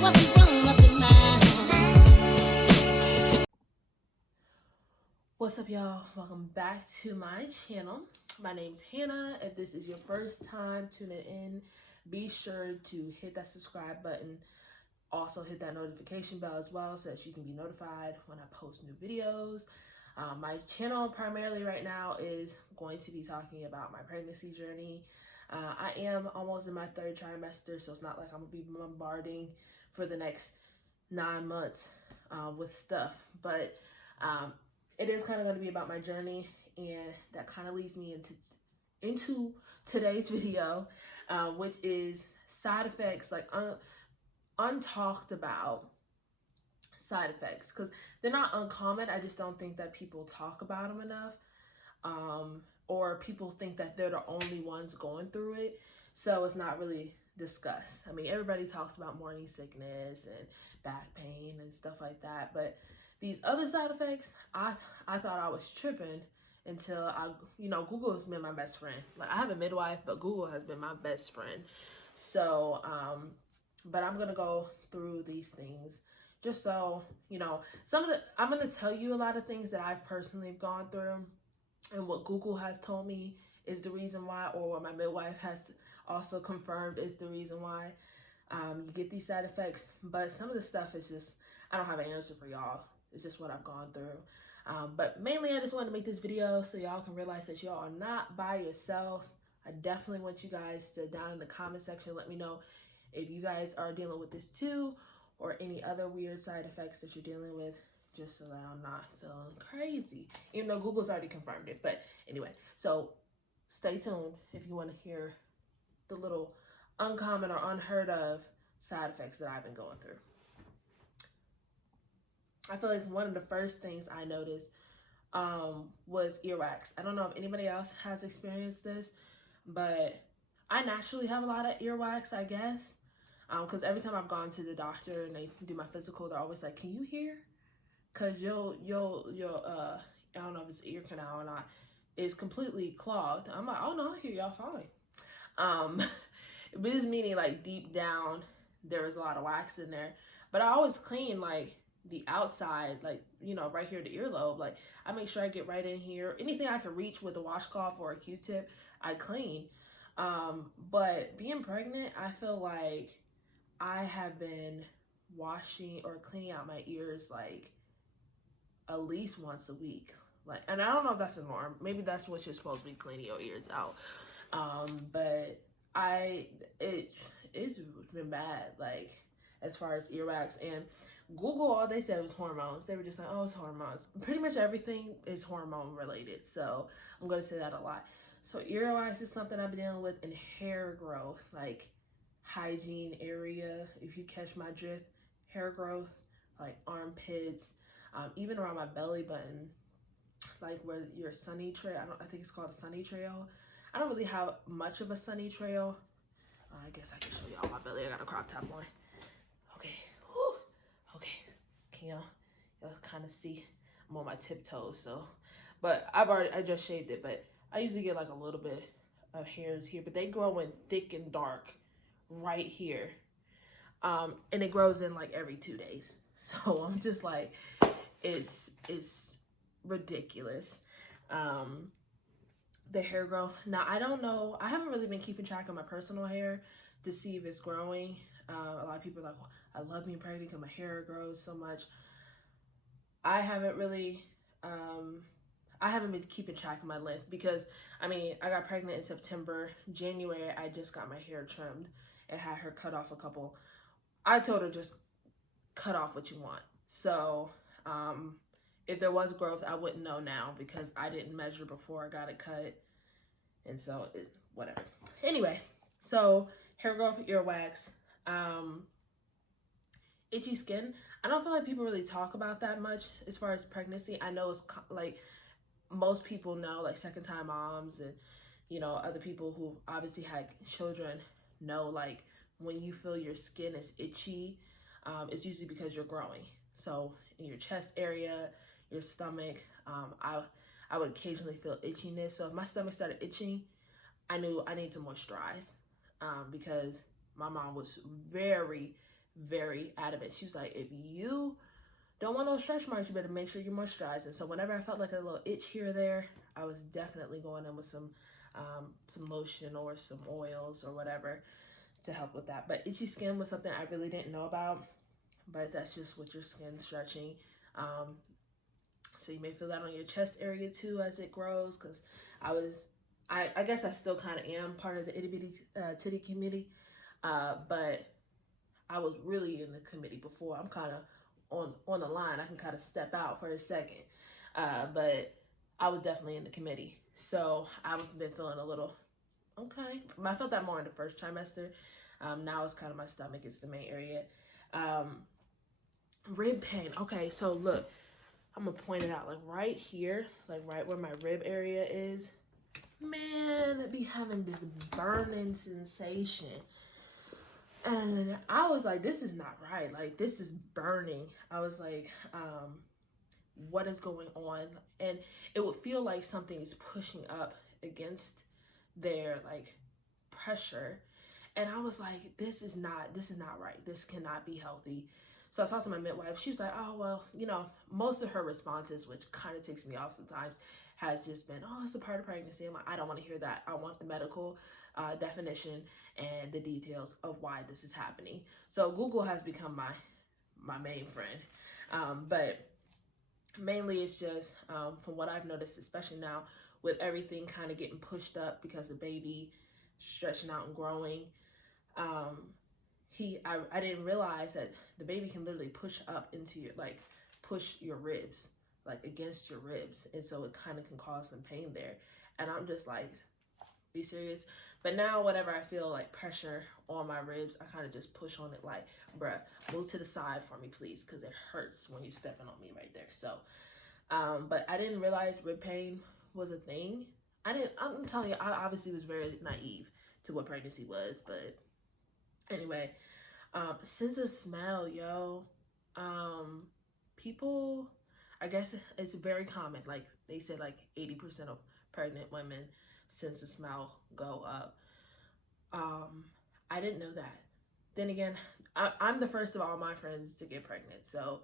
what be wrong up in my heart. What's up, y'all? Welcome back to my channel. My name's Hannah. If this is your first time tuning in, be sure to hit that subscribe button. Also hit that notification bell as well so that you can be notified when I post new videos. My channel primarily right now is going to be talking about my pregnancy journey. I am almost in my third trimester, so it's not like I'm gonna be bombarding for the next 9 months with stuff, but it is kind of going to be about my journey, and that kind of leads me into today's video, which is side effects, like untalked about side effects, because they're not uncommon. I just don't think that people talk about them enough, or people think that they're the only ones going through it, so it's not really discussed. I mean, everybody talks about morning sickness and back pain and stuff like that, but these other side effects, I thought I was tripping until Google has been my best friend. Like, I have a midwife, but Google has been my best friend. So, but I'm gonna go through these things just so, I'm gonna tell you a lot of things that I've personally gone through, and what Google has told me is the reason why, or what my midwife has also confirmed is the reason why you get these side effects. But some of the stuff is just, I don't have an answer for y'all. It's just what I've gone through. But mainly I just wanted to make this video so y'all can realize that y'all are not by yourself. I definitely want you guys to, down in the comment section, let me know if you guys are dealing with this too, or any other weird side effects that you're dealing with, just so that I'm not feeling crazy. Even though Google's already confirmed it. But anyway, so stay tuned if you want to hear the little uncommon or unheard of side effects that I've been going through. I feel like one of the first things I noticed was earwax. I don't know if anybody else has experienced this, but I naturally have a lot of earwax, I guess. Because every time I've gone to the doctor and they do my physical, they're always like, "Can you hear?" Because you'll I don't know if it's ear canal or not, is completely clogged. I'm like, "Oh no, I hear y'all fine." But it's meaning like deep down there is a lot of wax in there. But I always clean like the outside, like, right here, the earlobe. Like, I make sure I get right in here. Anything I can reach with a washcloth or a Q-tip, I clean. But being pregnant, I feel like I have been washing or cleaning out my ears like at least once a week. Like, and I don't know if that's the norm. Maybe that's what you're supposed to be, cleaning your ears out. But it's been bad, like, as far as earwax. And Google, all they said was hormones. They were just like, "Oh, it's hormones." Pretty much everything is hormone related, so I'm going to say that a lot. So earwax is something I've been dealing with, and hair growth, like hygiene area, if you catch my drift. Hair growth, like armpits, even around my belly button, like where your sunny trail, I think it's called a sunny trail. I don't really have much of a sunny trail. I guess I can show y'all my belly. I got a crop top on. Okay. Whew. Okay. Can y'all kind of see? I'm on my tiptoes, so. But I just shaved it, but I usually get like a little bit of hairs here, but they grow in thick and dark right here. And it grows in like every 2 days. So I'm just like, it's ridiculous. The hair growth. Now, I don't know. I haven't really been keeping track of my personal hair to see if it's growing. A lot of people are like, well, I love being pregnant because my hair grows so much. I haven't really, I haven't been keeping track of my length because, I mean, I got pregnant in September. January, I just got my hair trimmed and had her cut off a couple. I told her, just cut off what you want. So, if there was growth, I wouldn't know now because I didn't measure before I got it cut. And so, whatever. Anyway, so hair growth, earwax, itchy skin. I don't feel like people really talk about that much as far as pregnancy. I know it's like most people know, like second-time moms and, other people who obviously had children know, like, when you feel your skin is itchy, it's usually because you're growing. So in your chest area, your stomach, I would occasionally feel itchiness. So if my stomach started itching, I knew I needed to moisturize, because my mom was very, very adamant. She was like, if you don't want no stretch marks, you better make sure you moisturize. And so whenever I felt like a little itch here or there, I was definitely going in with some lotion or some oils or whatever to help with that. But itchy skin was something I really didn't know about, but that's just with your skin stretching. So you may feel that on your chest area too as it grows, because I guess I still kind of am part of the itty bitty titty committee, but I was really in the committee before. I'm kind of on the line. I can kind of step out for a second, but I was definitely in the committee. So I've been feeling a little okay. I felt that more in the first trimester. Now it's kind of my stomach is the main area. Rib pain. Okay, so look, I'm gonna point it out, like right here, like right where my rib area is. Man, it be having this burning sensation. And I was like, this is not right. Like, this is burning. I was like, what is going on? And it would feel like something is pushing up against their like pressure. And I was like, this is not right. This cannot be healthy. So I talked to my midwife. She was like, oh, well, you know, most of her responses, which kind of takes me off sometimes, has just been, oh, it's a part of pregnancy. I'm like, I don't want to hear that. I want the medical definition and the details of why this is happening. So Google has become my main friend. But mainly it's just from what I've noticed, especially now with everything kind of getting pushed up because the baby stretching out and growing. I didn't realize that the baby can literally push up into your, like, push your ribs, like against your ribs. And so it kind of can cause some pain there. And I'm just like, be serious. But now whenever I feel like pressure on my ribs, I kind of just push on it like, bruh, move to the side for me, please. Cause it hurts when you're stepping on me right there. So, but I didn't realize rib pain was a thing. I'm telling you, I obviously was very naive to what pregnancy was, but anyway, sense of smell, yo. People, I guess it's very common. Like they said, like 80% of pregnant women sense of smell go up. I didn't know that. Then again, I'm the first of all my friends to get pregnant, so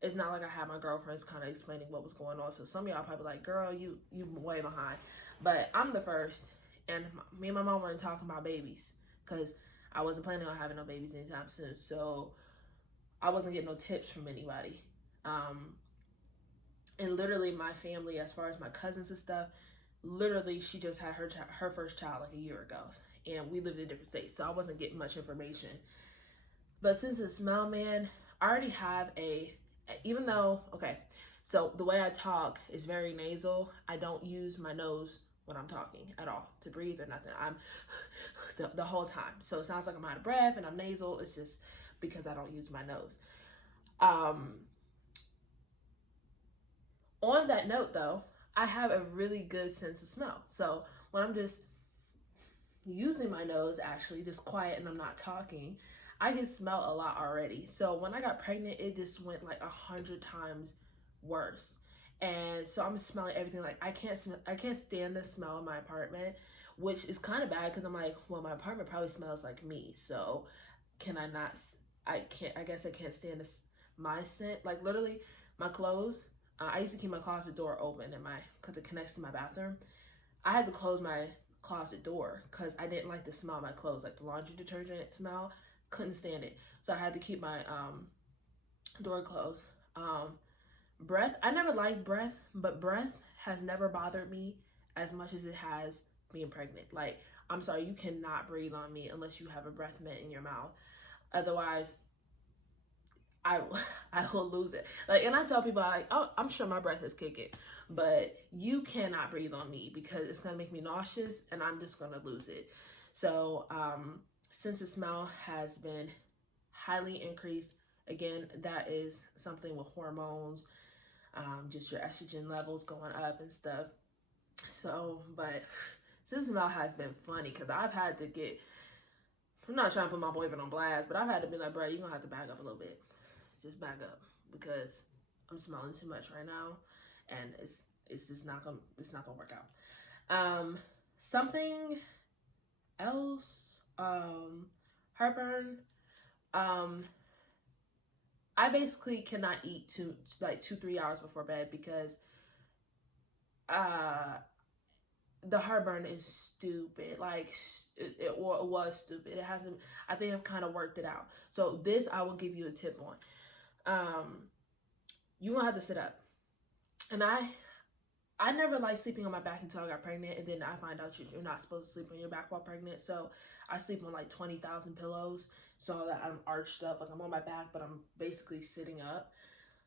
it's not like I had my girlfriends kind of explaining what was going on. So some of y'all probably like, girl, you way behind. But I'm the first, and me and my mom weren't talking about babies because I wasn't planning on having no babies anytime soon. So I wasn't getting no tips from anybody. And literally my family, as far as my cousins and stuff, literally she just had her first child like a year ago, and we lived in different states, so I wasn't getting much information. But since the smell, man, I already have even though, okay, so the way I talk is very nasal. I don't use my nose when I'm talking at all to breathe or nothing. I'm the whole time. So it sounds like I'm out of breath and I'm nasal. It's just because I don't use my nose. On that note though, I have a really good sense of smell. So when I'm just using my nose, actually just quiet and I'm not talking, I can smell a lot already. So when I got pregnant, it just went like 100 times worse. And so I'm smelling everything. Like I can't stand the smell of my apartment, which is kind of bad because I'm like, well, my apartment probably smells like me. So can I not? I guess I can't stand my scent. Like literally, my clothes. I used to keep my closet door open because it connects to my bathroom. I had to close my closet door because I didn't like the smell of my clothes, like the laundry detergent smell. Couldn't stand it. So I had to keep my door closed. Breath, I never liked breath, but breath has never bothered me as much as it has being pregnant. Like, I'm sorry, you cannot breathe on me unless you have a breath mint in your mouth. Otherwise, I will lose it. Like, and I tell people, like, oh, I'm sure my breath is kicking, but you cannot breathe on me because it's gonna make me nauseous and I'm just gonna lose it. So, sense of smell has been highly increased. Again, that is something with hormones, just your estrogen levels going up and stuff. So, but sense of smell has been funny because I've had to I'm not trying to put my boyfriend on blast, but I've had to be like, bro, you're gonna have to back up a little bit. Just back up because I'm smelling too much right now, and it's just not gonna work out. Something else, heartburn. I basically cannot eat 2-3 hours before bed because uh the heartburn is stupid. Like it was stupid. It hasn't. I think I've kind of worked it out. So this I will give you a tip on. You won't have to sit up. And I never liked sleeping on my back until I got pregnant, and then I find out you're not supposed to sleep on your back while pregnant. So I sleep on like 20,000 pillows, so that I'm arched up, like I'm on my back, but I'm basically sitting up.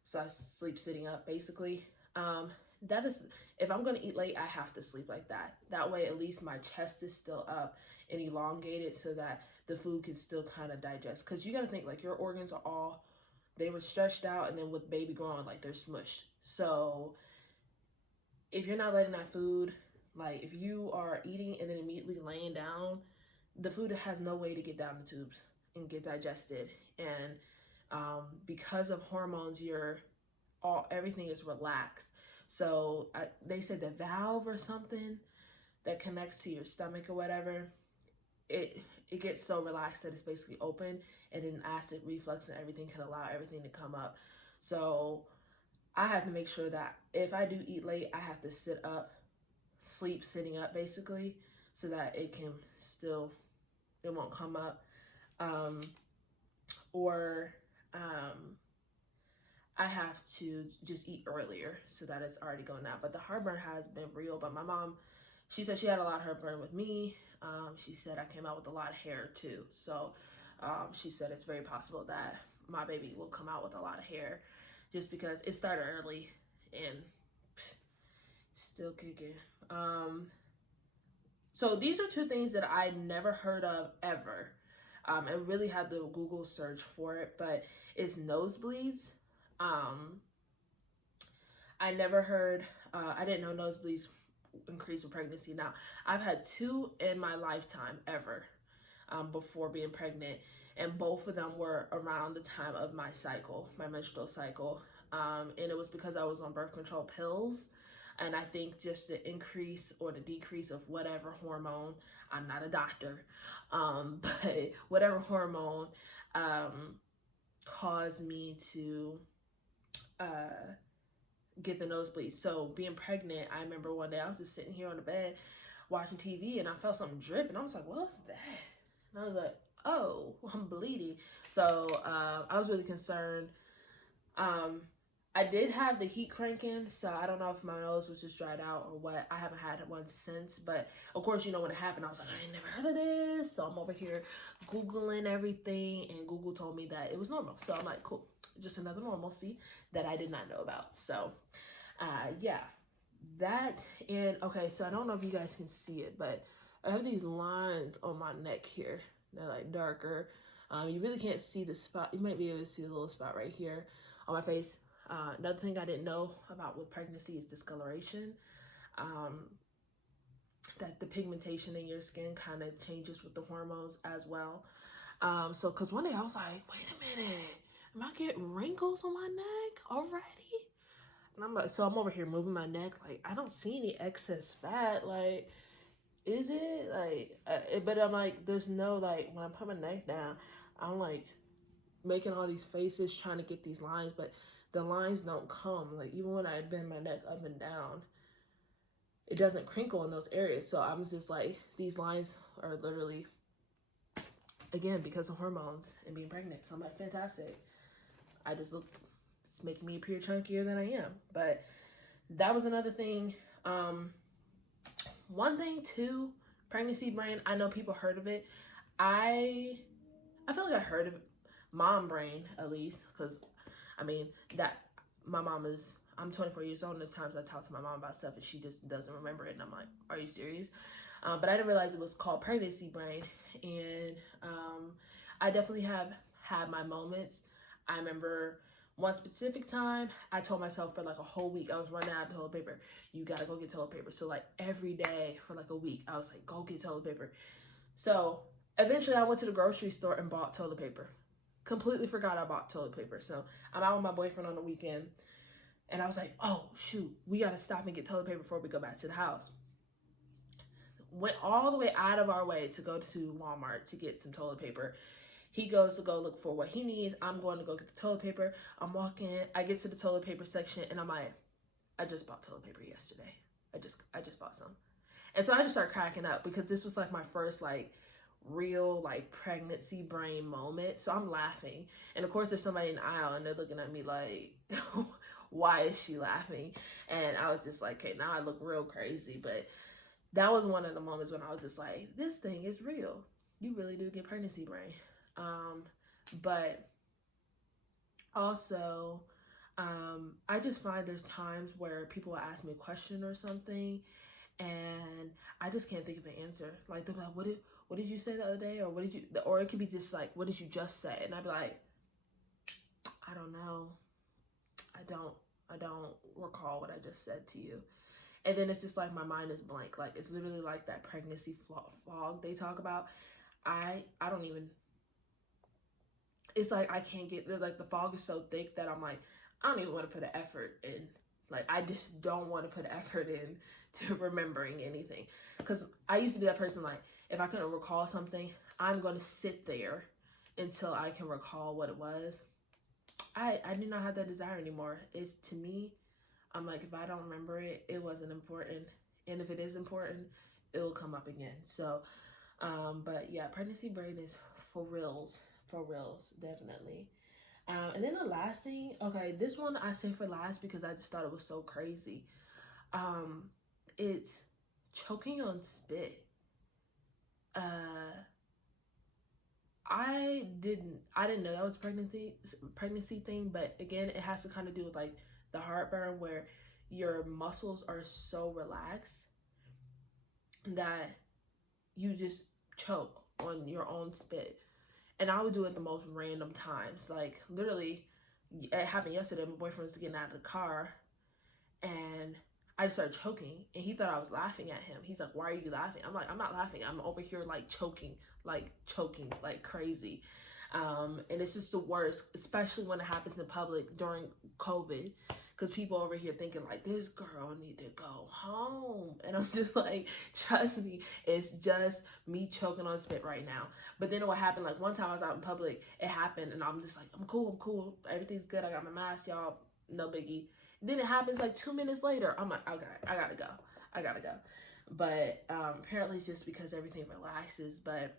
So I sleep sitting up basically. That is, if I'm gonna eat late, I have to sleep like that. That way, at least my chest is still up and elongated, so that the food can still kind of digest. Cause you gotta think like your organs are all, they were stretched out, and then with baby growing, like they're smushed. So if you're not letting that food, like if you are eating and then immediately laying down, the food has no way to get down the tubes and get digested. And because of hormones, everything is relaxed. So they said the valve or something that connects to your stomach or whatever, it gets so relaxed that it's basically open, and then acid reflux and everything can allow everything to come up. So I have to make sure that if I do eat late, I have to sit up, sleep sitting up basically, so that it won't come up. Um, or I have to just eat earlier so that it's already going out. But the heartburn has been real. But my mom, she said she had a lot of heartburn with me. She said I came out with a lot of hair too. So she said it's very possible that my baby will come out with a lot of hair, just because it started early and still kicking. So these are two things that I never heard of ever. I really had to Google search for it, but it's nosebleeds. I never heard, I didn't know nosebleeds increase with pregnancy. Now, I've had two in my lifetime ever, before being pregnant, and both of them were around the time of my cycle, my menstrual cycle. And it was because I was on birth control pills. And I think just the increase or the decrease of whatever hormone, I'm not a doctor, but whatever hormone caused me to get the nosebleeds. So being pregnant, I remember one day I was just sitting here on the bed watching TV, and I felt something drip, and I was like, what's that? And I was like, oh, I'm bleeding. So I was really concerned. I did have the heat cranking, so I don't know if my nose was just dried out or what. I haven't had one since, but of course, you know, when it happened, I was like, I ain't never heard of this. So I'm over here Googling everything, and Google told me that it was normal. So I'm like, cool, just another normalcy that I did not know about. So yeah, that. And okay, so I don't know if you guys can see it, but I have these lines on my neck here. They're like darker. You really can't see the spot. You might be able to see the little spot right here on my face. Another thing I didn't know about with pregnancy is discoloration. That the pigmentation in your skin kind of changes with the hormones as well. So, because one day I was like, wait a minute, am I getting wrinkles on my neck already? And I'm like, so I'm over here moving my neck, like, I don't see any excess fat. Like, is it? Like, but I'm like, there's no, like, when I put my neck down, I'm like making all these faces trying to get these lines, but the lines don't come. Like, even when I bend my neck up and down, it doesn't crinkle in those areas. So I'm just like, these lines are literally, again, because of hormones and being pregnant. So I'm like, fantastic. I just look, it's making me appear chunkier than I am. But that was another thing. One thing too, pregnancy brain, I know people heard of it. I feel like I heard of it, mom brain at least, because I mean, that my mom is, I'm 24 years old, and there's times I talk to my mom about stuff and she just doesn't remember it, and I'm like, are you serious? But I didn't realize it was called pregnancy brain, and I definitely have had my moments. I remember one specific time, I told myself for like a whole week, I was running out of toilet paper. You gotta go get toilet paper. So like every day for like a week, I was like, go get toilet paper. So eventually I went to the grocery store and bought toilet paper. Completely forgot I bought toilet paper. So I'm out with my boyfriend on the weekend, and I was like, oh shoot, we gotta stop and get toilet paper before we go back to the house. Went all the way out of our way to go to Walmart to get some toilet paper. He goes to go look for what he needs. I'm going to go get the toilet paper. I'm walking. I get to the toilet paper section, and I'm like, I just bought toilet paper yesterday. I just bought some. And so I just start cracking up because this was like my first like real like pregnancy brain moment. So I'm laughing. And of course there's somebody in the aisle and they're looking at me like, why is she laughing? And I was just like, okay, now I look real crazy. But that was one of the moments when I was just like, this thing is real. You really do get pregnancy brain. But also, I just find there's times where people will ask me a question or something and I just can't think of an answer. Like they're like, what did you say the other day? Or or it could be just like, what did you just say? And I'd be like, I don't know. I don't recall what I just said to you. And then it's just like my mind is blank. Like it's literally like that pregnancy fog they talk about. I don't even, it's like I can't get, like the fog is so thick that I'm like, I don't even want to put an effort in. Like I just don't want to put effort in to remembering anything. Because I used to be that person, like if I couldn't recall something, I'm going to sit there until I can recall what it was. I do not have that desire anymore. It's, to me, I'm like, if I don't remember it, it wasn't important. And if it is important, it will come up again. So, but yeah, pregnancy brain is for reals, definitely. And then the last thing, okay, this one I say for last because I just thought it was so crazy. It's choking on spit. I didn't know that was pregnancy thing, but again, it has to kind of do with like the heartburn where your muscles are so relaxed that you just choke on your own spit. And I would do it the most random times. Like literally, it happened yesterday. My boyfriend was getting out of the car and I just started choking and he thought I was laughing at him. He's like, why are you laughing? I'm like, I'm not laughing. I'm over here like choking like crazy. And it's just the worst, especially when it happens in public during COVID, because people over here thinking like, this girl need to go home. And I'm just like, trust me, it's just me choking on spit right now. But then what happened, like one time I was out in public, it happened and I'm just like, I'm cool. Everything's good. I got my mask, y'all. No biggie. Then it happens like 2 minutes later. I'm like, okay, I gotta go. But apparently it's just because everything relaxes, but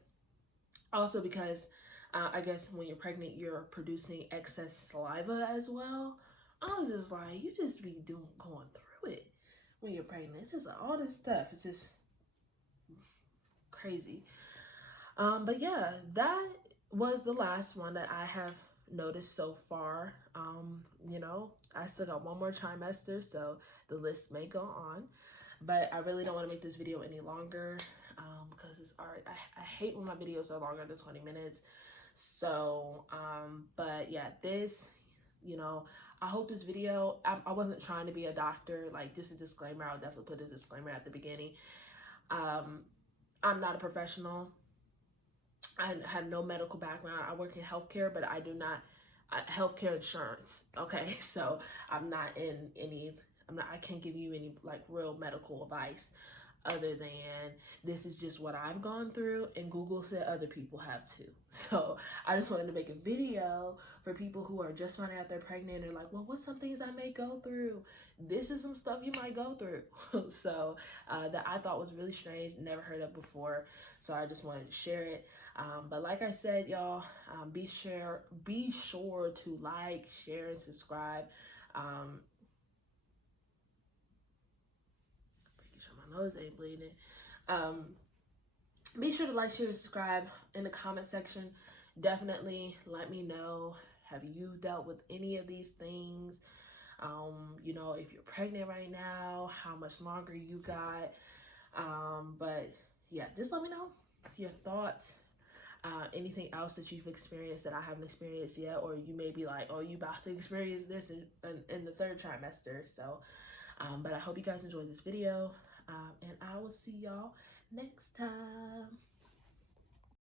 also because I guess when you're pregnant, you're producing excess saliva as well. I was just like, you just be going through it when you're pregnant. It's just like all this stuff. It's just crazy. But yeah, that was the last one that I have noticed so far. You know, I still got one more trimester, so the list may go on. But I really don't want to make this video any longer because it's already, I hate when my videos are longer than 20 minutes. So, but yeah, this, you know, I hope this video, I wasn't trying to be a doctor, like just a disclaimer. I'll definitely put this disclaimer at the beginning. I'm not a professional. I have no medical background. I work in healthcare, but I do not healthcare insurance. Okay, so I'm not in any. I can't give you any like real medical advice, other than this is just what I've gone through, and Google said other people have too. So I just wanted to make a video for people who are just finding out they're pregnant and like, well, what's some things I may go through? This is some stuff you might go through. So that I thought was really strange, never heard of before. So I just wanted to share it. But like I said, y'all, be sure to like, share, and subscribe. Making sure my nose ain't bleeding. Be sure to like, share, and subscribe in the comment section. Definitely let me know, have you dealt with any of these things? You know, if you're pregnant right now, how much longer you got. But yeah, just let me know your thoughts. Anything else that you've experienced that I haven't experienced yet, or you may be like, oh, you about to experience this in the third trimester. So, but I hope you guys enjoyed this video, and I will see y'all next time.